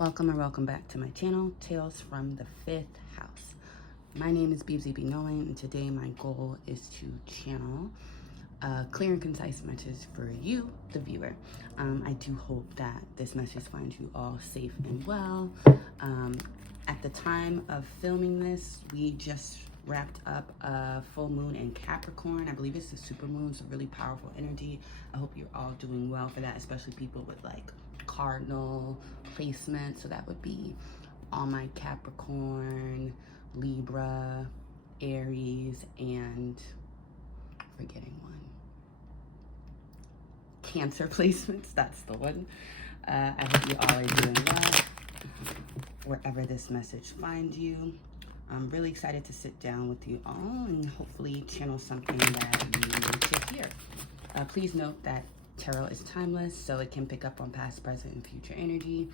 Welcome or welcome back to my channel, Tales from the Fifth House. My name is BZB Nolan, and today my goal is to channel a clear and concise message for you, the viewer. I do hope that this message finds you all safe and well. At the time of filming this, we just wrapped up a full moon in Capricorn. I believe it's the super moon, so really powerful energy. I hope you're all doing well for that, especially people with like cardinal placement. So that would be all my Capricorn, Libra, Aries, and forgetting one, Cancer placements. That's the one. I hope you all are doing well wherever this message finds you. I'm really excited to sit down with you all and hopefully channel something that you need to hear. Please note that tarot is timeless, so it can pick up on past, present, and future energy.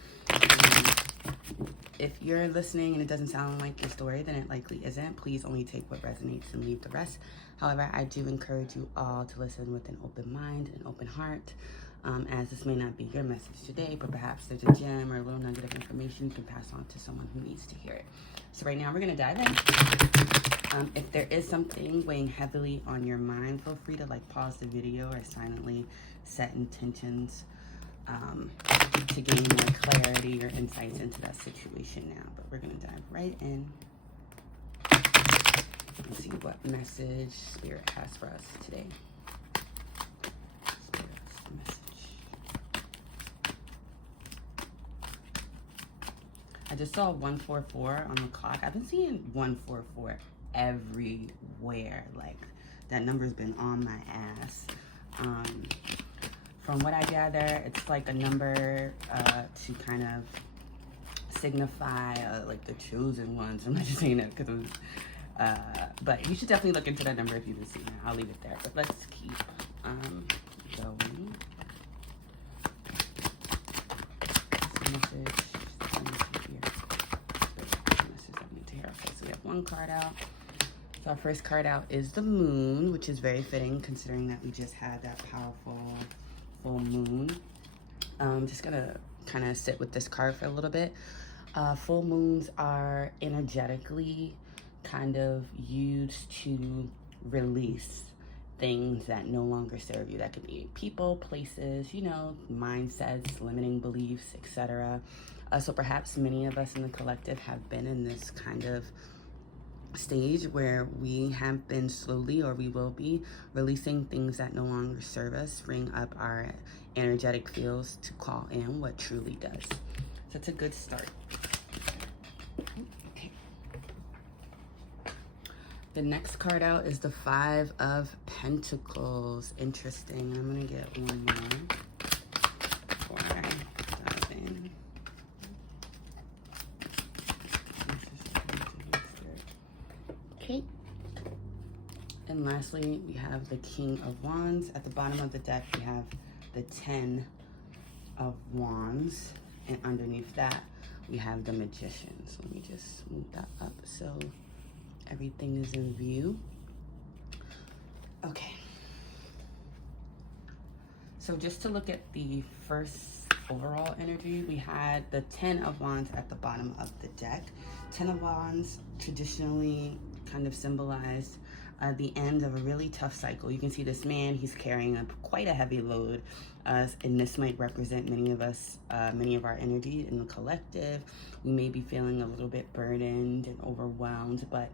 If you're listening and it doesn't sound like your story, then it likely isn't. Please only take what resonates and leave the rest. However, I do encourage you all to listen with an open mind and open heart, as this may not be your message today, but perhaps there's a gem or a little nugget of information you can pass on to someone who needs to hear it. So right now we're going to dive in. If there is something weighing heavily on your mind, feel free to like pause the video or silently set intentions to gain more clarity or insights into that situation now. But we're going to dive right in and see what message Spirit has for us today. Spirit's message. I just saw 144 on the clock. I've been seeing 144 everywhere. Like, that number's been on my ass. From what I gather, it's like a number to kind of signify like the chosen ones. I'm not just saying that because it was, but you should definitely look into that number if you've been seeing it. I'll leave it there. But let's keep going. Message I need to hear. Okay, so we have one card out. So our first card out is the moon, which is very fitting considering that we just had that powerful full moon. I'm just gonna kind of sit with this card for a little bit. Full moons are energetically kind of used to release things that no longer serve you. That could be people, places, you know, mindsets, limiting beliefs, etc. So perhaps many of us in the collective have been in this kind of stage where we have been slowly, or we will be, releasing things that no longer serve us, bring up our energetic fields to call in what truly does. So it's a good start. Okay. The next card out is the Five of Pentacles. Interesting. I'm gonna get one more before I dive in. Okay. And lastly, we have the King of Wands. At the bottom of the deck, we have the 10 of Wands. And underneath that, we have the Magician. So let me just move that up so everything is in view. Okay. So just to look at the first overall energy, we had the 10 of Wands at the bottom of the deck. 10 of Wands traditionally kind of symbolized the end of a really tough cycle. You can see this man, he's carrying up quite a heavy load, and this might represent many of us, many of our energy in the collective. We may be feeling a little bit burdened and overwhelmed, but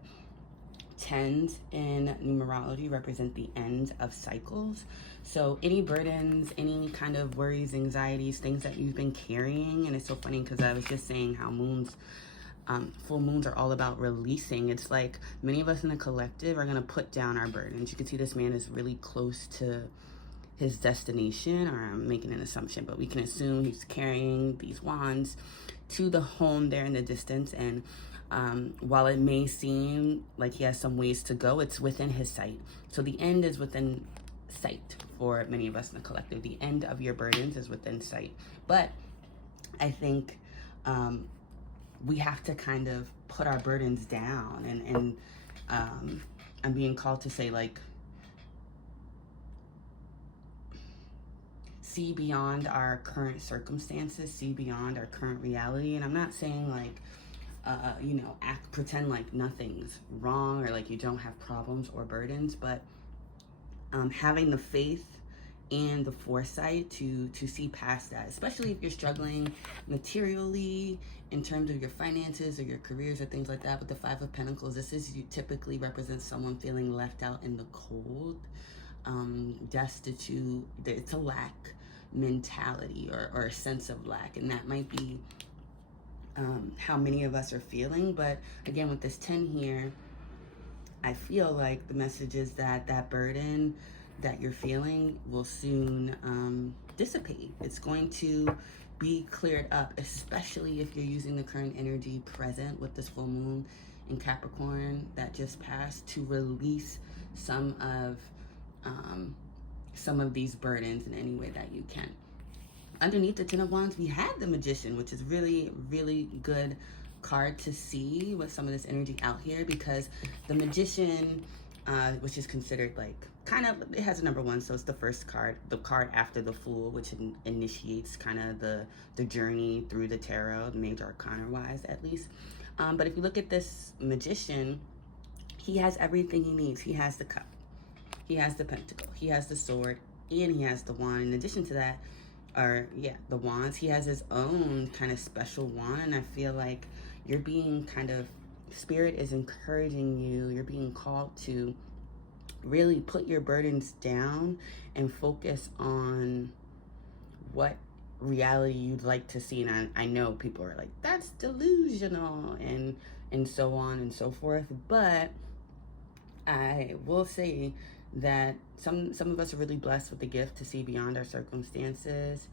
10s in numerology represent the end of cycles. So any burdens, any kind of worries, anxieties, things that you've been carrying, and it's so funny because I was just saying how moons, full moons are all about releasing. It's like many of us in the collective are going to put down our burdens. You can see this man is really close to his destination, or I'm making an assumption, but we can assume he's carrying these wands to the home there in the distance. And while it may seem like he has some ways to go, it's within his sight. So the end is within sight for many of us in the collective. The end of your burdens is within sight. But I think we have to kind of put our burdens down, and I'm being called to say, like, see beyond our current circumstances, see beyond our current reality. And I'm not saying like, pretend like nothing's wrong or like you don't have problems or burdens, but having the faith and the foresight to see past that, especially if you're struggling materially in terms of your finances or your careers or things like that. With the Five of Pentacles, you typically represents someone feeling left out in the cold, destitute. It's a lack mentality or a sense of lack, and that might be how many of us are feeling. But again, with this 10 here, I feel like the message is that that burden that you're feeling will soon dissipate. It's going to be cleared up, especially if you're using the current energy present with this full moon in Capricorn that just passed to release some of these burdens in any way that you can. Underneath the Ten of Wands, we had the Magician, which is really, really good card to see with some of this energy out here, because the Magician, which is considered like it has a number 1, so it's the first card, the card after the Fool, which initiates kind of the journey through the tarot, the major arcana wise at least. But if you look at this Magician, he has everything he needs. He has the Cup, he has the Pentacle, he has the Sword, and he has the Wand. In addition to that, the Wands, he has his own kind of special wand. And I feel like you're being Spirit is encouraging you, you're being called to really put your burdens down and focus on what reality you'd like to see. And I know people are like, that's delusional and so on and so forth, but I will say that some of us are really blessed with the gift to see beyond our circumstances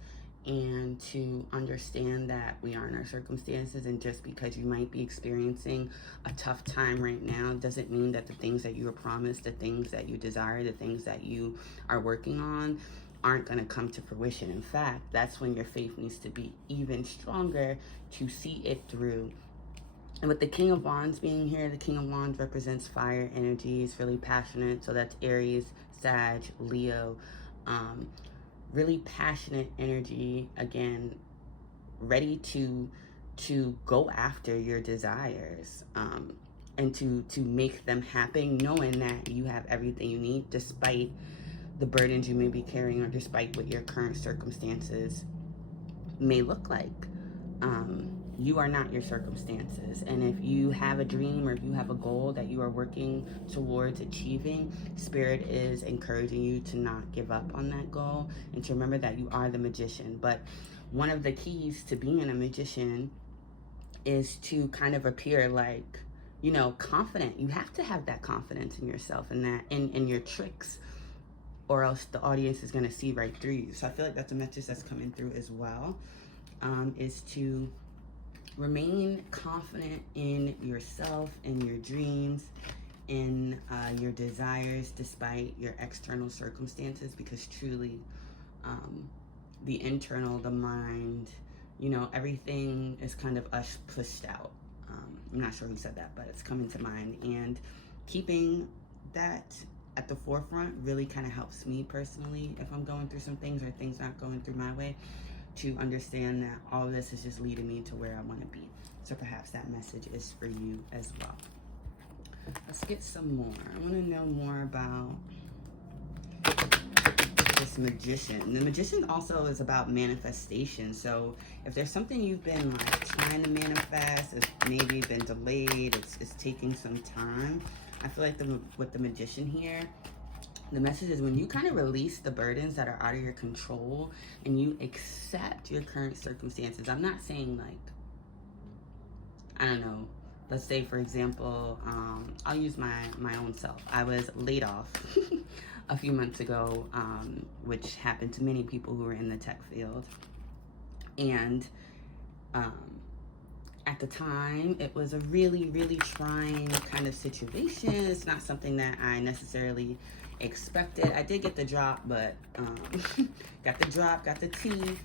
and to understand that we are in our circumstances. And just because you might be experiencing a tough time right now doesn't mean that the things that you were promised, the things that you desire, the things that you are working on aren't going to come to fruition. In fact, that's when your faith needs to be even stronger to see it through. And with the King of Wands being here, the King of Wands represents fire energy. It's really passionate. So that's Aries, Sag, Leo. Really passionate energy. Again, ready to go after your desires and to make them happen, knowing that you have everything you need despite the burdens you may be carrying or despite what your current circumstances may look like. You are not your circumstances. And if you have a dream or if you have a goal that you are working towards achieving, Spirit is encouraging you to not give up on that goal and to remember that you are the Magician. But one of the keys to being a magician is to kind of appear like, confident. You have to have that confidence in yourself and that in your tricks, or else the audience is going to see right through you. So I feel like that's a message that's coming through as well, is to remain confident in yourself, in your dreams, in your desires, despite your external circumstances, because truly the internal, the mind, everything is kind of us pushed out. I'm not sure who said that, but it's coming to mind. And keeping that at the forefront really kind of helps me personally if I'm going through some things or things not going through my way, to understand that all of this is just leading me to where I want to be. So perhaps that message is for you as well. Let's get some more. I want to know more about this Magician. The Magician also is about manifestation. So if there's something you've been trying to manifest, it's maybe been delayed, it's taking some time. I feel like with the Magician here, the message is when you kind of release the burdens that are out of your control and you accept your current circumstances. I'm not saying I don't know, let's say for example, I'll use my own self. I was laid off a few months ago, which happened to many people who were in the tech field. And at the time, it was a really, really trying kind of situation. It's not something that I necessarily expected. I did get the drop, but got the tea,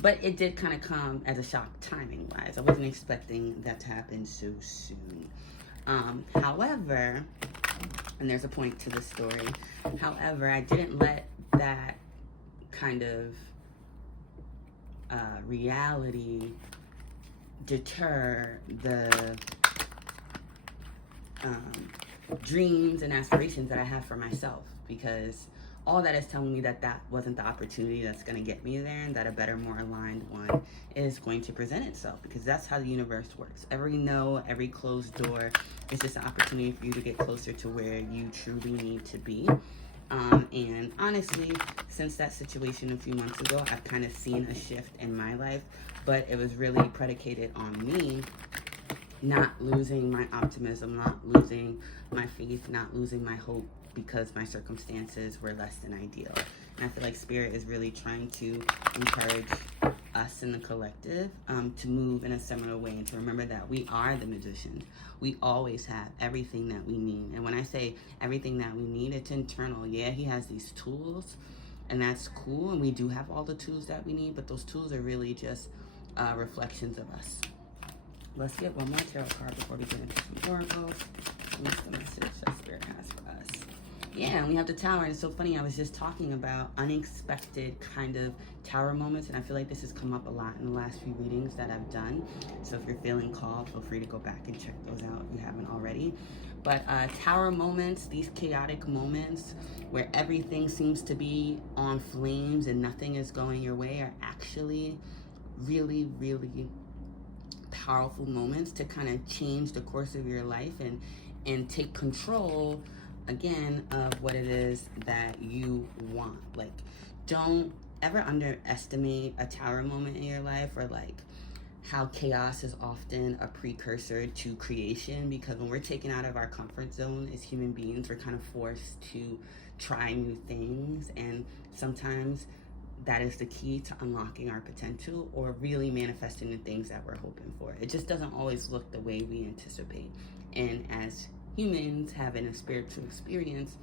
but it did kind of come as a shock timing wise. I wasn't expecting that to happen so soon. However, and there's a point to the story, however, I didn't let that kind of reality deter the dreams and aspirations that I have for myself, because all that is telling me that that wasn't the opportunity that's going to get me there, and that a better, more aligned one is going to present itself, because that's how the universe works. Every no, every closed door is just an opportunity for you to get closer to where you truly need to be. And honestly, since that situation a few months ago, I've kind of seen a shift in my life, but it was really predicated on me not losing my optimism, not losing my faith, not losing my hope, because my circumstances were less than ideal. And I feel like Spirit is really trying to encourage us in the collective to move in a similar way, and to remember that we are the magicians. We always have everything that we need. And when I say everything that we need, it's internal. Yeah, he has these tools, and that's cool, and we do have all the tools that we need, but those tools are really just reflections of us. Let's get one more tarot card before we get into some oracles. And what's the message that Spirit has for us? Yeah, and we have the Tower. And it's so funny, I was just talking about unexpected kind of Tower moments, and I feel like this has come up a lot in the last few readings that I've done. So if you're feeling called, feel free to go back and check those out if you haven't already. But Tower moments, these chaotic moments where everything seems to be on flames and nothing is going your way, are actually really, really powerful moments to kind of change the course of your life and take control again of what it is that you want. Like, don't ever underestimate a Tower moment in your life, or like how chaos is often a precursor to creation, because when we're taken out of our comfort zone as human beings, we're kind of forced to try new things, and sometimes that is the key to unlocking our potential or really manifesting the things that we're hoping for. It just doesn't always look the way we anticipate. And as humans having a spiritual experience,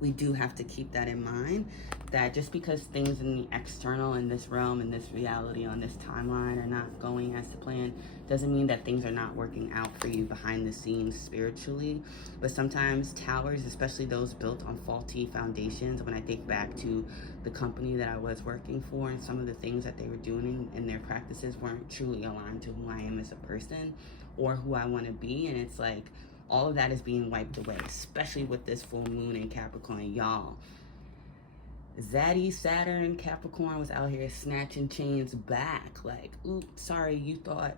we do have to keep that in mind, that just because things in the external, in this realm, in this reality, on this timeline are not going as planned, doesn't mean that things are not working out for you behind the scenes spiritually. But sometimes towers, especially those built on faulty foundations, when I think back to the company that I was working for, and some of the things that they were doing in their practices weren't truly aligned to who I am as a person or who I want to be. And it's like, all of that is being wiped away, especially with this full moon in Capricorn. Y'all, Zaddy Saturn Capricorn was out here snatching chains back. Like, oops, sorry, you thought,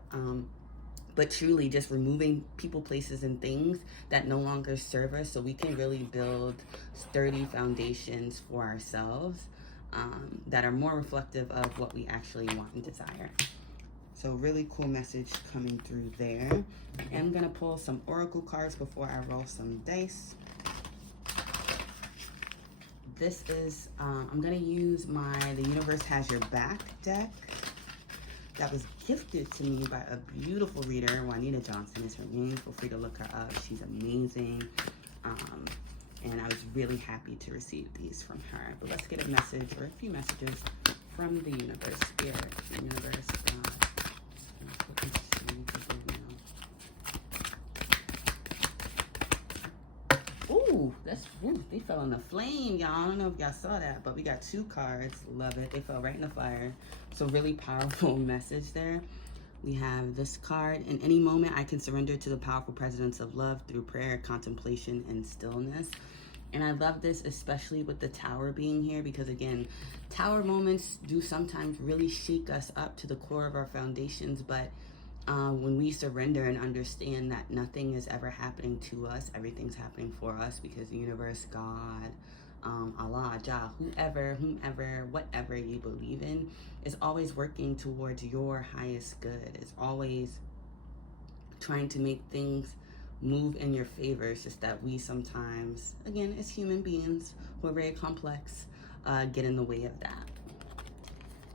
but truly just removing people, places, and things that no longer serve us, so we can really build sturdy foundations for ourselves that are more reflective of what we actually want and desire. So really cool message coming through there. I'm going to pull some oracle cards before I roll some dice. This is, I'm going to use The Universe Has Your Back deck that was gifted to me by a beautiful reader. Juanita Johnson is her name. Feel free to look her up. She's amazing. And I was really happy to receive these from her. But let's get a message, or a few messages, from the universe, Spirit, the universe, God. They fell in the flame, y'all. I don't know if y'all saw that, but we got 2 cards. Love it. They fell right in the fire. So really powerful message there. We have this card. In any moment, I can surrender to the powerful presence of love through prayer, contemplation, and stillness. And I love this, especially with the Tower being here, because again, Tower moments do sometimes really shake us up to the core of our foundations, but when we surrender and understand that nothing is ever happening to us, everything's happening for us, because the universe, God, Allah, Jah, whomever, whatever you believe in, is always working towards your highest good. It's always trying to make things move in your favor. It's just that we sometimes, again, as human beings who are very complex, get in the way of that.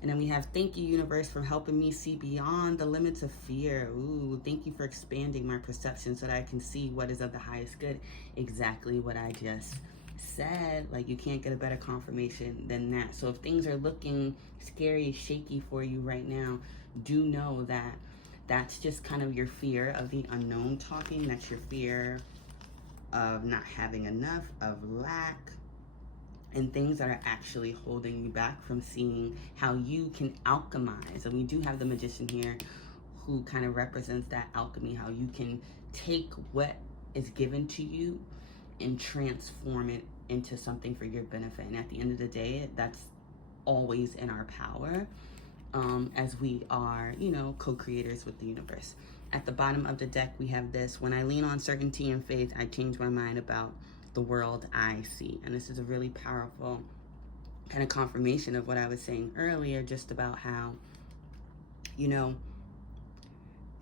And then we have, thank you, universe, for helping me see beyond the limits of fear. Ooh, thank you for expanding my perception so that I can see what is of the highest good. Exactly what I just said. Like, you can't get a better confirmation than that. So if things are looking scary, shaky for you right now, do know that that's just kind of your fear of the unknown talking. That's your fear of not having enough, of lack. and things that are actually holding you back from seeing how you can alchemize. And we do have the magician here who kind of represents that alchemy, how you can take what is given to you and transform it into something for your benefit. And at the end of the day, that's always in our power, as we are, you know, co-creators with the universe. At the bottom of the deck, we have this: when I lean on certainty and faith, I change my mind about the world I see. And this is a really powerful kind of confirmation of what I was saying earlier, just about how, you know,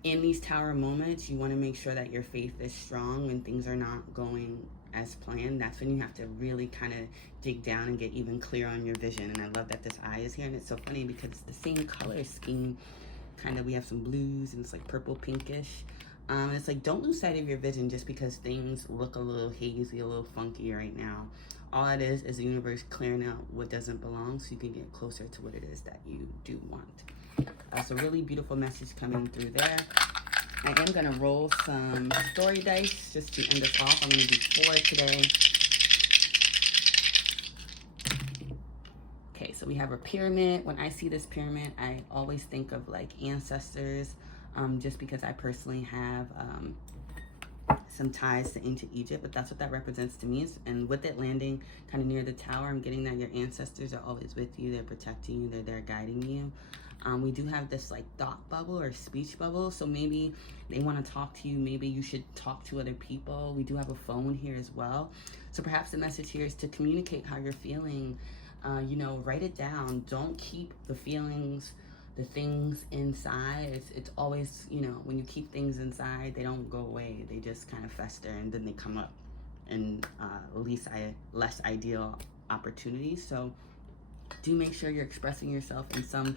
in these tower moments, you want to make sure that your faith is strong when things are not going as planned. That's when you have to really kind of dig down and get even clear on your vision. And I love that this eye is here, and it's so funny because it's the same color scheme. Kind of, we have some blues and it's like purple pinkish. And it's like, don't lose sight of your vision just because things look a little hazy, a little funky right now. All it is the universe clearing out what doesn't belong so you can get closer to what it is that you do want. So really beautiful message coming through there. I am going to roll some story dice just to end us off. I'm going to do 4 today. Okay, so we have a pyramid. When I see this pyramid, I always think of like ancestors, just because I personally have some ties to ancient Egypt, but that's what that represents to me. And with it landing kind of near the tower, I'm getting that your ancestors are always with you. They're protecting you. They're there guiding you. We do have this like thought bubble or speech bubble. So maybe they want to talk to you. Maybe you should talk to other people. We do have a phone here as well. So perhaps the message here is to communicate how you're feeling. You know, write it down. Don't keep the feelings, the things inside. It's always, you know, when you keep things inside, they don't go away. They just kind of fester and then they come up in less ideal opportunities. So do make sure you're expressing yourself in some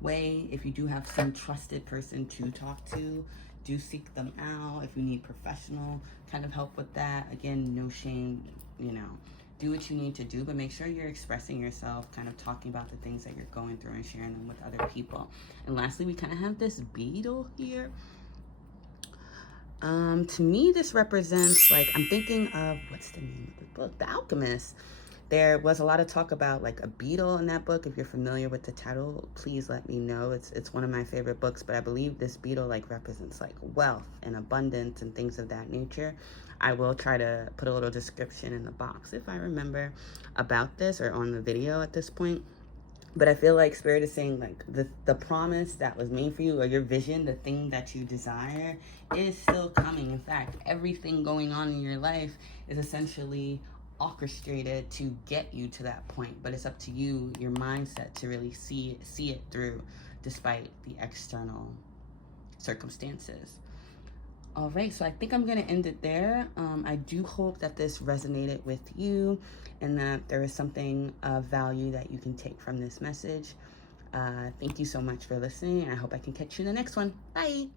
way. If you do have some trusted person to talk to, do seek them out. If you need professional kind of help with that, again, no shame, you know. Do what you need to do, but make sure you're expressing yourself, kind of talking about the things that you're going through and sharing them with other people. And lastly, we kind of have this beetle here. To me, this represents, like, I'm thinking of, what's the name of the book? The Alchemist. There was a lot of talk about like a beetle in that book. If you're familiar with the title, please let me know. It's one of my favorite books, but I believe this beetle like represents like wealth and abundance and things of that nature. I will try to put a little description in the box if I remember about this, or on the video at this point. But I feel like Spirit is saying like the promise that was made for you, or your vision, the thing that you desire, is still coming. In fact, everything going on in your life is essentially orchestrated to get you to that point, but it's up to you, your mindset, to really see it through despite the external circumstances. All right, so I think I'm going to end it there. I do hope that this resonated with you and that there is something of value that you can take from this message. Thank you so much for listening. I hope I can catch you in the next one. Bye.